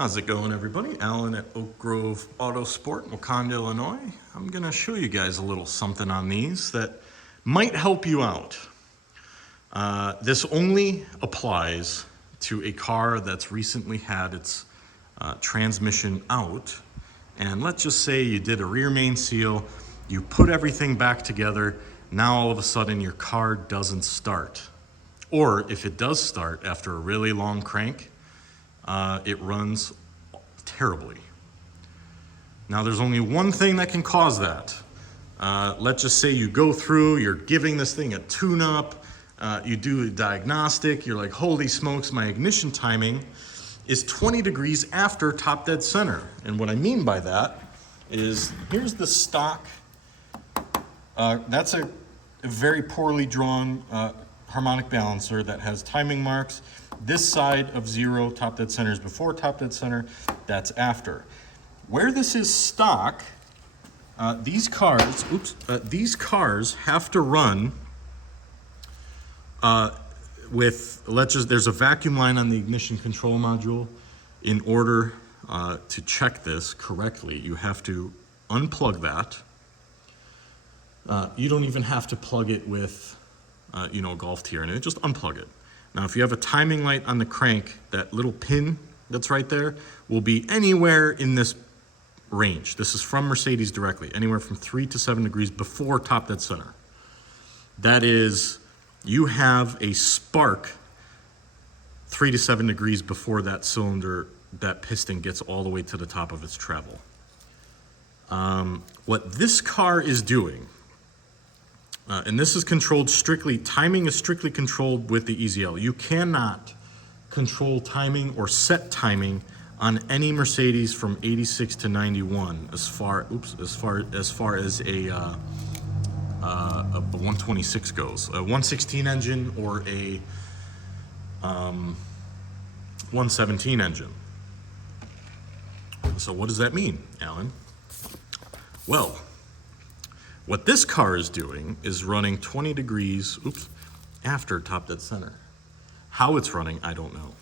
How's it going, everybody? Alan at Oak Grove Autosport, Wakanda, Illinois. I'm gonna show you guys a little something on these that might help you out. This only applies to a car that's recently had its transmission out. And let's just say you did a rear main seal, you put everything back together, now all of a sudden your car doesn't start. Or if it does start after a really long crank, it runs terribly. Now there's only one thing that can cause that. Let's just say you go through, you're giving this thing a tune-up, you do a diagnostic, you're like, holy smokes, my ignition timing is 20 degrees after top dead center. And what I mean by that is, here's the stock, that's a very poorly drawn harmonic balancer that has timing marks. This side of 0, top dead center, is before top dead center, that's after. Where this is stock, these cars have to run with, there's a vacuum line on the ignition control module. In order to check this correctly, you have to unplug that. You don't even have to plug it with, a Golf tier in it, just unplug it. Now, if you have a timing light on the crank, that little pin that's right there will be anywhere in this range. This is from Mercedes directly, anywhere from 3 to 7 degrees before top dead center. That is, you have a spark 3 to 7 degrees before that cylinder, that piston gets all the way to the top of its travel. What this car is doing, and this is controlled strictly, timing is strictly controlled with the EZL. You cannot control timing or set timing on any Mercedes from 86 to 91 as far as a 126 goes. A 116 engine or a 117 engine. So what does that mean, Alan? Well, what this car is doing is running 20 degrees, after top dead center. How it's running, I don't know.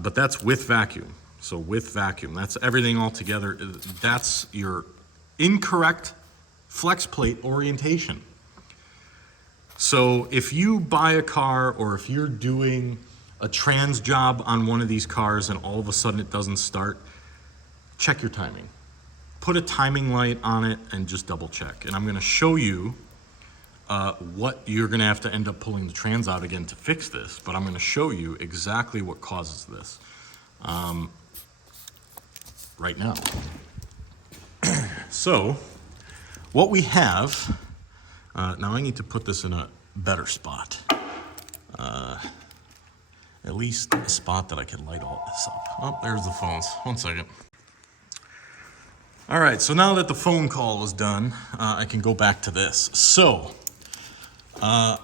But that's with vacuum. So with vacuum, that's everything all together. That's your incorrect flex plate orientation. So if you buy a car, or if you're doing a trans job on one of these cars and all of a sudden it doesn't start, check your timing. Put a timing light on it and just double check. And I'm gonna show you what you're gonna have to end up pulling the trans out again to fix this, but I'm gonna show you exactly what causes this right now. So what we have, now I need to put this in a better spot. At least a spot that I can light all this up. Oh, there's the phones, 1 second. All right, so now that the phone call is done, I can go back to this. So, on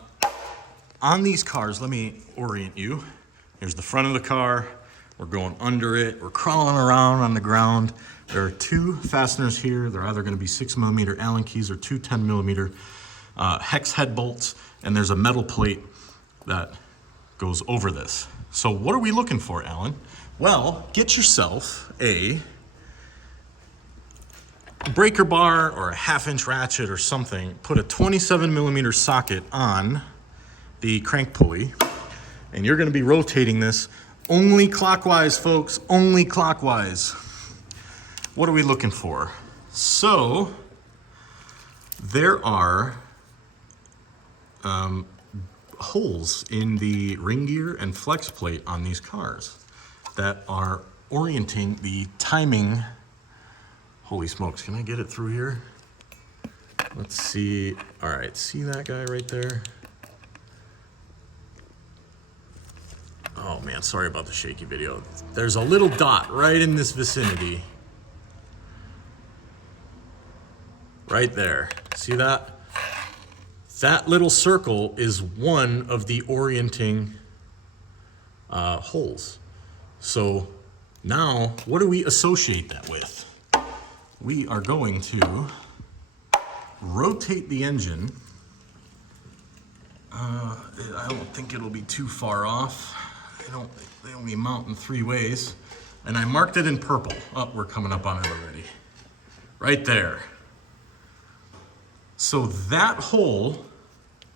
these cars, let me orient you. Here's the front of the car. We're going under it. We're crawling around on the ground. There are 2 fasteners here. They're either gonna be 6mm Allen keys or 2 10mm hex head bolts, and there's a metal plate that goes over this. So what are we looking for, Alan? Well, get yourself a breaker bar or a 1/2-inch ratchet or something. Put a 27mm socket on the crank pulley, and you're gonna be rotating this only clockwise, folks, only clockwise. What are we looking for? So there are holes in the ring gear and flex plate on these cars that are orienting the timing. Holy smokes, can I get it through here? Let's see. All right, see that guy right there? Oh man, sorry about the shaky video. There's a little dot right in this vicinity. Right there, see that? That little circle is one of the orienting holes. So now, what do we associate that with? We are going to rotate the engine. I don't think it'll be too far off. They only mount in 3 ways. And I marked it in purple. Oh, we're coming up on it already. Right there. So that hole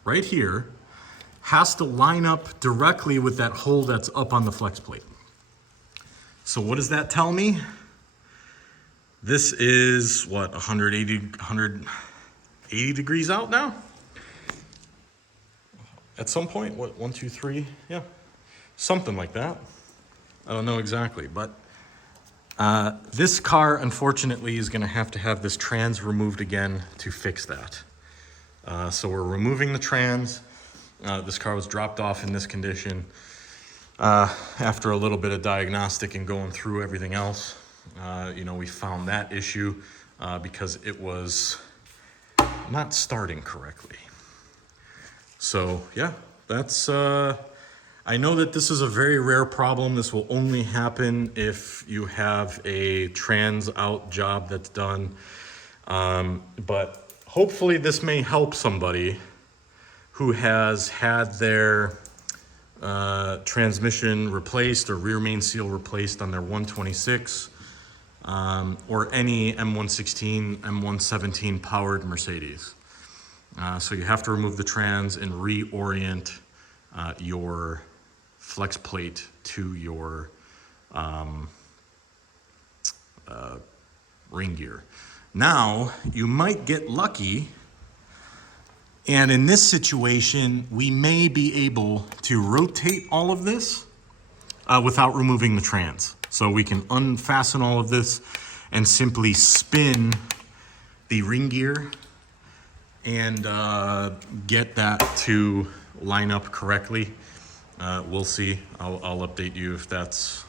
right here has to line up directly with that hole that's up on the flex plate. So what does that tell me? This is what, 180 degrees out now? At some point, what, 1, 2, 3? Yeah, something like that. I don't know exactly, but this car, unfortunately, is gonna have to have this trans removed again to fix that. So we're removing the trans. This car was dropped off in this condition after a little bit of diagnostic and going through everything else. You know, we found that issue because it was not starting correctly. So yeah, that's, I know that this is a very rare problem. This will only happen if you have a trans out job that's done. But hopefully this may help somebody who has had their transmission replaced or rear main seal replaced on their 126 or any M116, M117 powered Mercedes. So you have to remove the trans and reorient your flex plate to your ring gear. Now, you might get lucky, and in this situation, we may be able to rotate all of this without removing the trans. So we can unfasten all of this and simply spin the ring gear and get that to line up correctly. We'll see. I'll update you if that's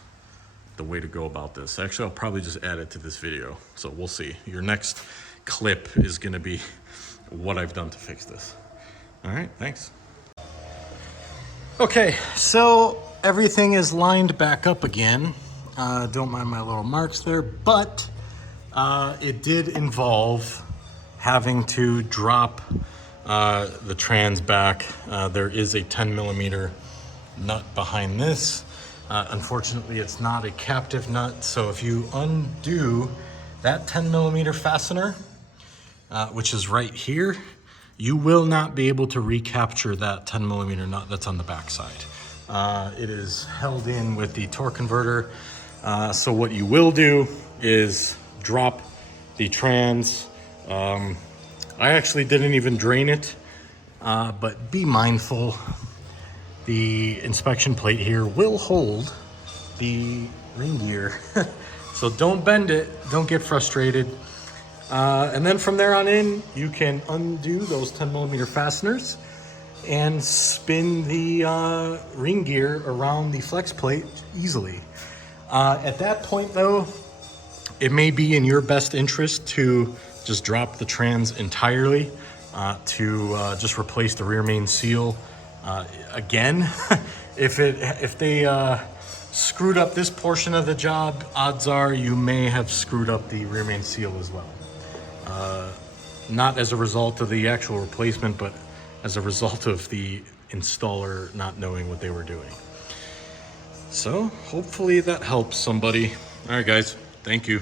the way to go about this. Actually, I'll probably just add it to this video. So we'll see. Your next clip is gonna be what I've done to fix this. All right, thanks. Okay, so everything is lined back up again. Don't mind my little marks there, but it did involve having to drop the trans back. There is a 10mm nut behind this. Unfortunately, it's not a captive nut, so if you undo that 10mm fastener, which is right here, you will not be able to recapture that 10mm nut that's on the backside. It is held in with the torque converter. So what you will do is drop the trans. I actually didn't even drain it, but be mindful. The inspection plate here will hold the ring gear. So don't bend it, don't get frustrated. And then from there on in, you can undo those 10mm fasteners and spin the ring gear around the flex plate easily. At that point though, it may be in your best interest to just drop the trans entirely, to just replace the rear main seal again. If they screwed up this portion of the job, odds are you may have screwed up the rear main seal as well. Not as a result of the actual replacement, but as a result of the installer not knowing what they were doing. So hopefully that helps somebody. All right, guys, thank you.